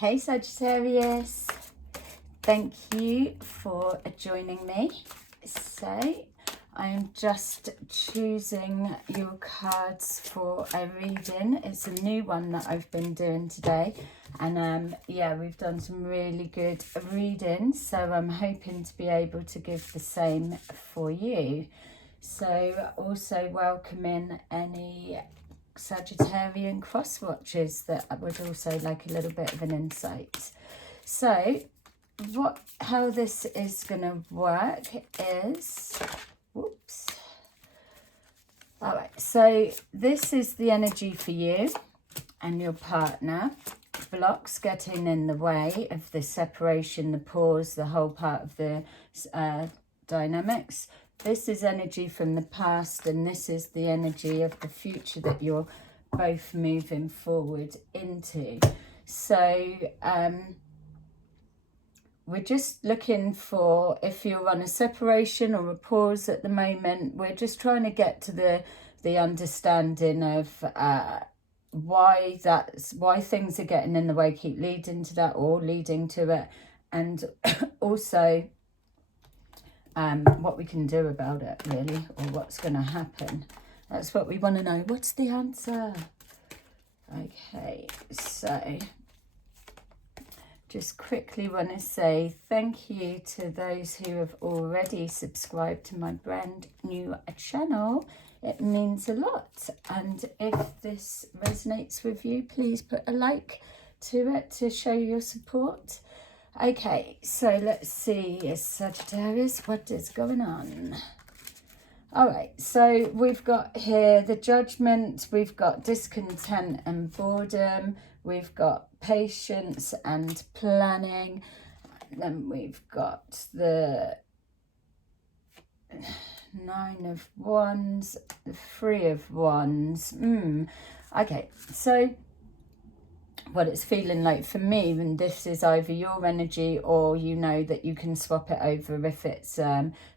Hey Sagittarius, thank you for joining me. So I'm just choosing your cards for a reading. It's a new one that I've been doing today, and yeah, we've done some really good readings, so I'm hoping to be able to give the same for you. So also welcoming any Sagittarian cross watchers that would also like a little bit of an insight. So how this is going to work is, whoops. All right, so this is the energy for you and your partner. Blocks getting in the way of the separation, the pause, the whole part of the dynamics. This is energy from the past, and this is the energy of the future that you're both moving forward into. So we're just looking for, if you're on a separation or a pause at the moment, we're just trying to get to the understanding of why things are getting in the way, keep leading to that or leading to it, and also what we can do about it, really, or what's going to happen. That's what we want to know. What's the answer? Okay, so just quickly want to say thank you to those who have already subscribed to my brand new channel. It means a lot, and if this resonates with you, please put a like to it to show your support. Okay, so let's see, Sagittarius, what is going on? All right, so we've got here the Judgment, we've got discontent and boredom, we've got patience and planning, and then we've got the Nine of Wands, the Three of Wands. Okay, so what it's feeling like for me, and this is either your energy or you know that you can swap it over if it's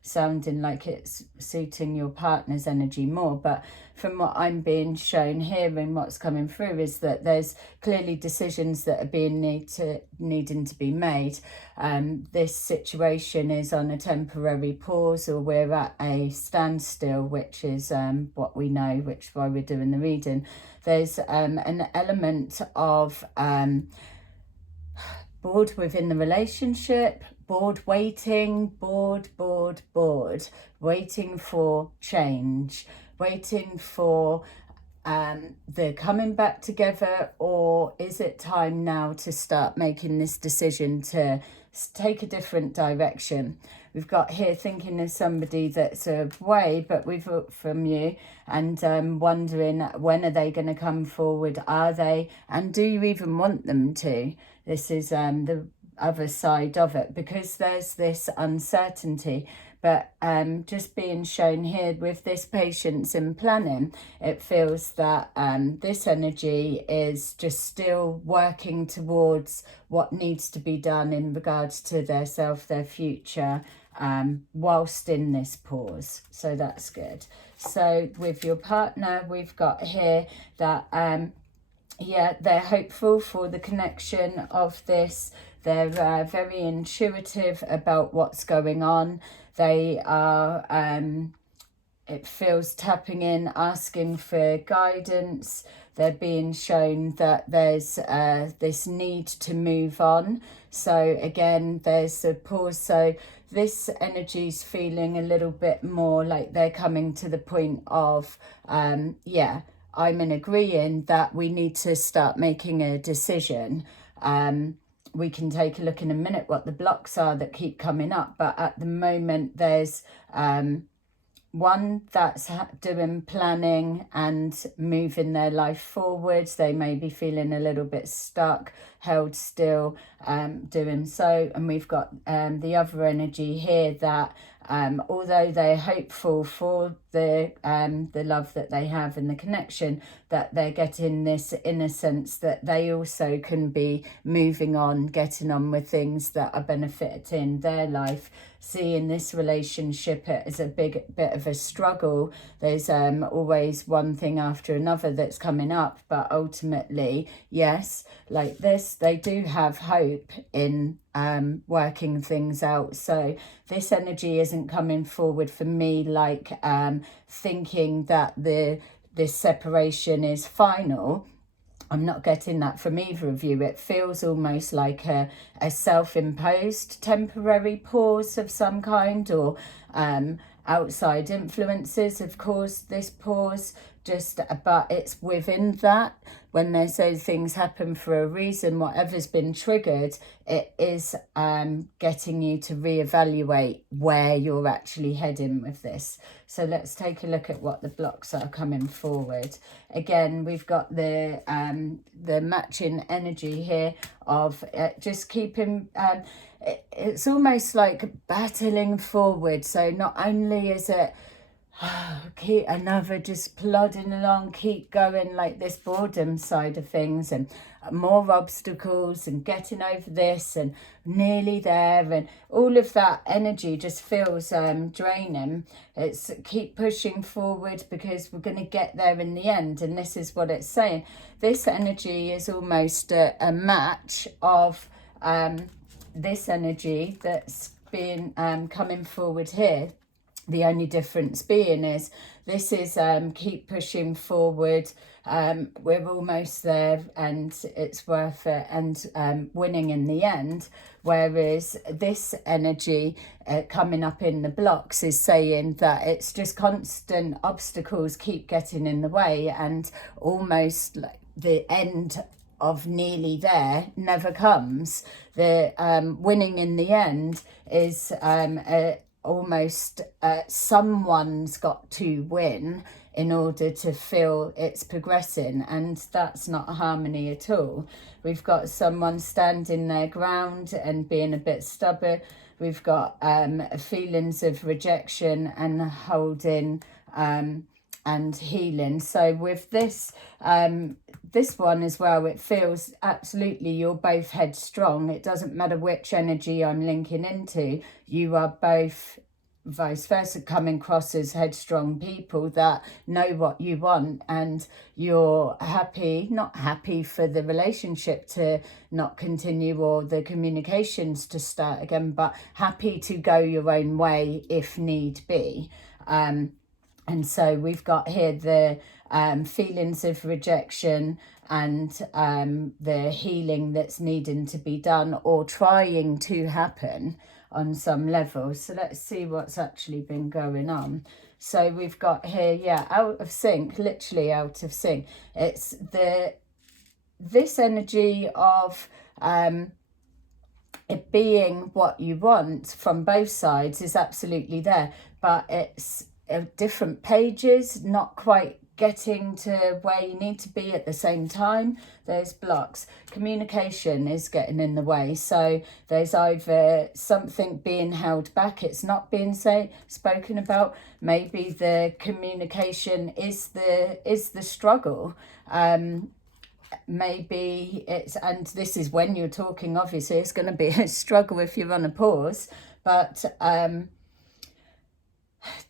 sounding like it's suiting your partner's energy more. But from what I'm being shown here and what's coming through is that there's clearly decisions that are being needing to be made. This situation is on a temporary pause, or we're at a standstill, which is what we know, which is why we're doing the reading. There's an element of bored within the relationship, bored waiting, bored, waiting for change, waiting for the coming back together, or is it time now to start making this decision to take a different direction? We've got here thinking of somebody that's away, but we've looked from you, and wondering when are they going to come forward? Are they? And do you even want them to? This is the other side of it, because there's this uncertainty. But just being shown here with this patience and planning, it feels that this energy is just still working towards what needs to be done in regards to their self, their future, whilst in this pause. So that's good. So with your partner, we've got here that yeah, they're hopeful for the connection of this. They're very intuitive about what's going on. They are, it feels, tapping in, asking for guidance. They're being shown that there's this need to move on. So again, there's a pause. So this energy's feeling a little bit more like they're coming to the point of, yeah, I'm in agreeing that we need to start making a decision. We can take a look in a minute what the blocks are that keep coming up, but at the moment there's one that's doing planning and moving their life forwards. They may be feeling a little bit stuck, held still, doing so. And we've got the other energy here that although they're hopeful for the love that they have and the connection, that they're getting this inner sense that they also can be moving on, getting on with things that are benefiting their life, seeing this relationship as a big bit of a struggle. There's always one thing after another that's coming up, but ultimately, yes, like this, they do have hope in working things out. So this energy isn't coming forward for me like thinking that this separation is final. I'm not getting that from either of you. It feels almost like a self-imposed temporary pause of some kind, or outside influences have caused this pause, but it's within that. When there's those things happen for a reason, whatever's been triggered, it is getting you to reevaluate where you're actually heading with this. So let's take a look at what the blocks are coming forward. Again, we've got the matching energy here of just keeping... it's almost like battling forward. So not only is it keep another just plodding along, keep going, like this boredom side of things, and more obstacles and getting over this and nearly there, and all of that energy just feels draining. It's keep pushing forward because we're going to get there in the end. And this is what it's saying. This energy is almost a match of this energy that's been coming forward here. The only difference being is this is keep pushing forward, we're almost there and it's worth it, and winning in the end. Whereas this energy coming up in the blocks is saying that it's just constant obstacles keep getting in the way, and almost like the end of nearly there never comes. The winning in the end is almost someone's got to win in order to feel it's progressing, and that's not a harmony at all. We've got someone standing their ground and being a bit stubborn. We've got feelings of rejection and holding and healing. So with this this one as well, it feels absolutely you're both headstrong. It doesn't matter which energy I'm linking into, you are both vice versa coming across as headstrong people that know what you want, and you're happy, not happy for the relationship to not continue or the communications to start again, but happy to go your own way if need be. And so we've got here the feelings of rejection and the healing that's needing to be done or trying to happen on some level. So let's see what's actually been going on. So we've got here, yeah, out of sync, literally out of sync. It's this energy of it being what you want from both sides is absolutely there, but it's different pages, not quite getting to where you need to be at the same time. There's blocks. Communication is getting in the way. So there's either something being held back, it's not being spoken about. Maybe the communication is the struggle. Maybe it's, and this is when you're talking, obviously it's going to be a struggle if you're on a pause, but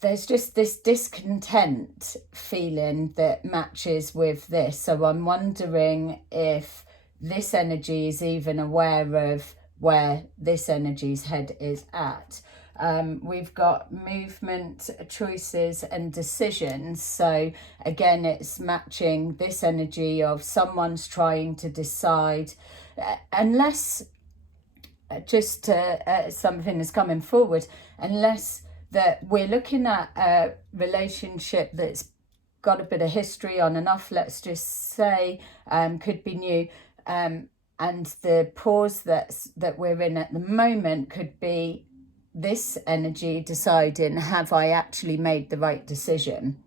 there's just this discontent feeling that matches with this. So I'm wondering if this energy is even aware of where this energy's head is at. We've got movement, choices and decisions. So again, it's matching this energy of someone's trying to decide, unless just something is coming forward, unless that we're looking at a relationship that's got a bit of history on and off, let's just say, could be new, and the pause that we're in at the moment could be this energy deciding, have I actually made the right decision?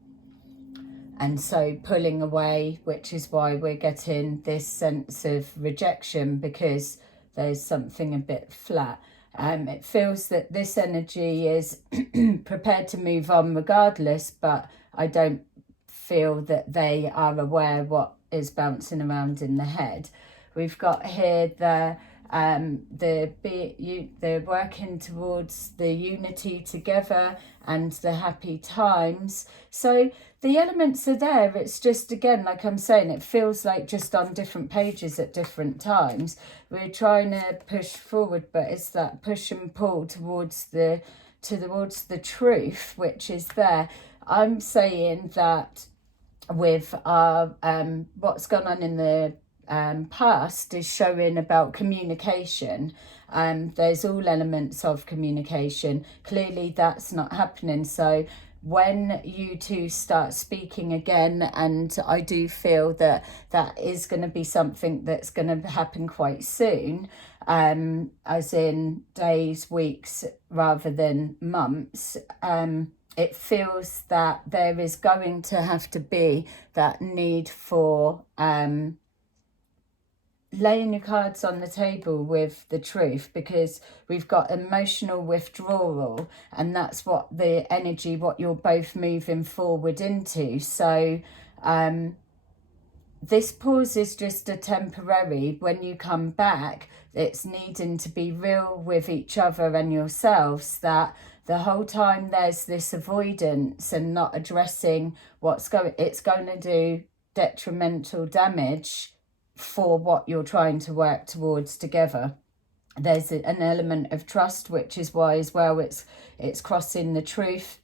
And so pulling away, which is why we're getting this sense of rejection, because there's something a bit flat. It feels that this energy is prepared to move on regardless, but I don't feel that they are aware what is bouncing around in the head. We've got here they're working towards the unity together and the happy times. So the elements are there. It's just, again, like I'm saying, it feels like just on different pages at different times. We're trying to push forward, but it's that push and pull towards the truth, which is there. I'm saying that with our what's gone on in the past is showing about communication. There's all elements of communication. Clearly that's not happening. So when you two start speaking again, and I do feel that that is going to be something that's going to happen quite soon, as in days, weeks rather than months, it feels that there is going to have to be that need for laying your cards on the table with the truth, because we've got emotional withdrawal, and that's what the energy, what you're both moving forward into. So this pause is just a temporary. When you come back, it's needing to be real with each other and yourselves, that the whole time there's this avoidance and not addressing what's going, it's going to do detrimental damage for what you're trying to work towards together. There's an element of trust, which is why as well it's crossing the truth.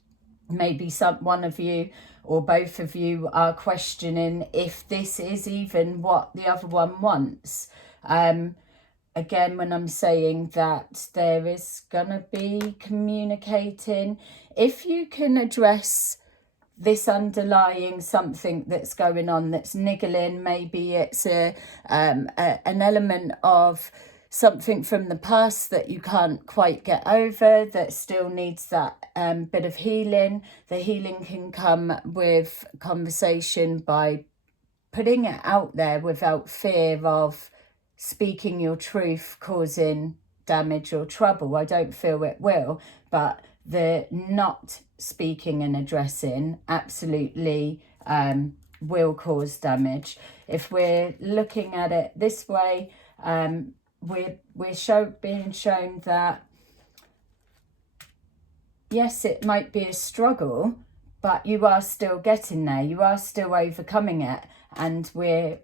Maybe one of you or both of you are questioning if this is even what the other one wants. Again, when I'm saying that there is gonna be communicating, if you can address this underlying something that's going on that's niggling, maybe it's an element of something from the past that you can't quite get over, that still needs that bit of healing. The healing can come with conversation, by putting it out there without fear of speaking your truth causing damage or trouble. I don't feel it will, but the not speaking and addressing absolutely will cause damage. If we're looking at it this way, we're being shown that yes, it might be a struggle, but you are still getting there. You are still overcoming it, and we're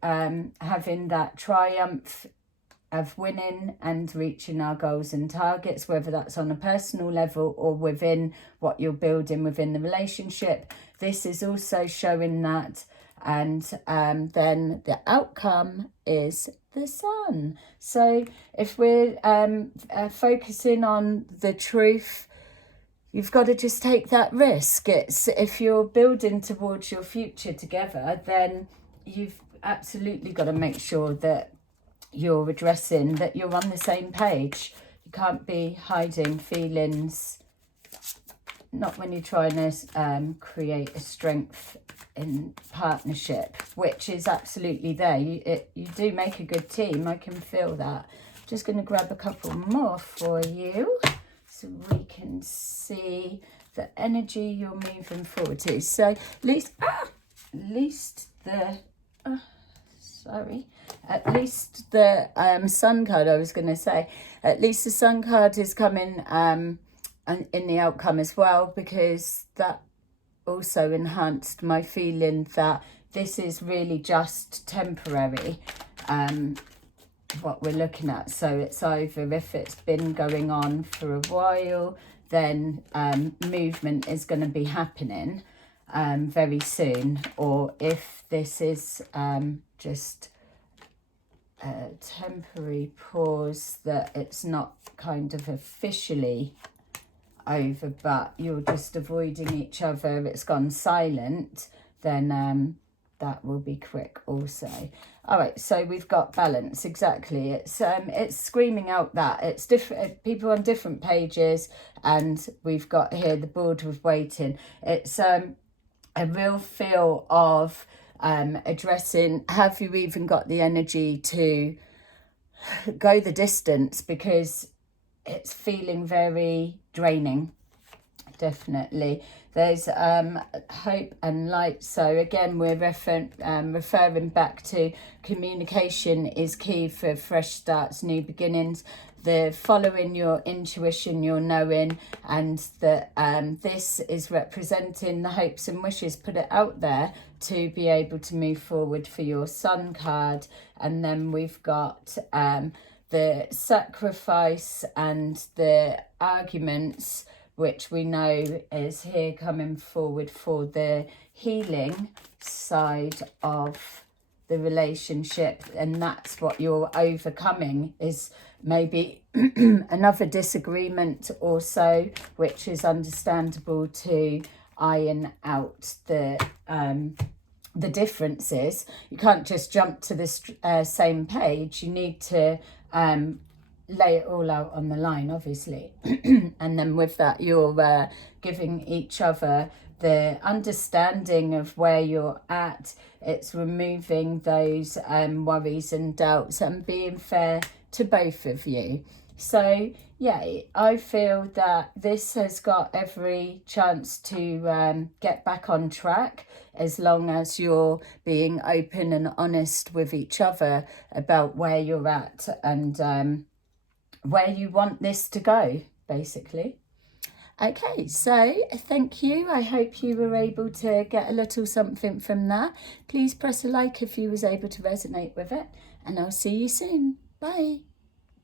having that triumph of winning and reaching our goals and targets, whether that's on a personal level or within what you're building within the relationship. This is also showing that, and then the outcome is the sun. So if we're focusing on the truth, you've got to just take that risk. It's, if you're building towards your future together, then you've absolutely got to make sure that you're addressing, that you're on the same page. You can't be hiding feelings, not when you're trying to create a strength in partnership, which is absolutely there. You do make a good team. I can feel that. Just going to grab a couple more for you so we can see the energy you're moving forward to. So at least the sun card, I was going to say, at least the sun card is coming in the outcome as well, because that also enhanced my feeling that this is really just temporary, what we're looking at. So it's either, if it's been going on for a while, then movement is going to be happening very soon, or if this is just a temporary pause, that it's not kind of officially over, but you're just avoiding each other, it's gone silent, then that will be quick also. All right, so we've got balance. Exactly, it's screaming out that it's different, people on different pages, and we've got here the board with waiting. It's a real feel of addressing, have you even got the energy to go the distance? Because it's feeling very draining. Definitely. There's hope and light. So again, we're referring back to communication is key for fresh starts, new beginnings. The following your intuition, your knowing, and that this is representing the hopes and wishes. Put it out there to be able to move forward for your Sun card. And then we've got the sacrifice and the arguments, which we know is here coming forward for the healing side of the relationship. And that's what you're overcoming, is maybe another disagreement or so, which is understandable to iron out the differences. You can't just jump to the same page. You need to lay it all out on the line, obviously. And then with that, you're giving each other the understanding of where you're at. It's removing those worries and doubts and being fair to both of you. So yeah, I feel that this has got every chance to get back on track, as long as you're being open and honest with each other about where you're at and where you want this to go, basically. Okay, so thank you. I hope you were able to get a little something from that. Please press a like if you was able to resonate with it, and I'll see you soon. Bye.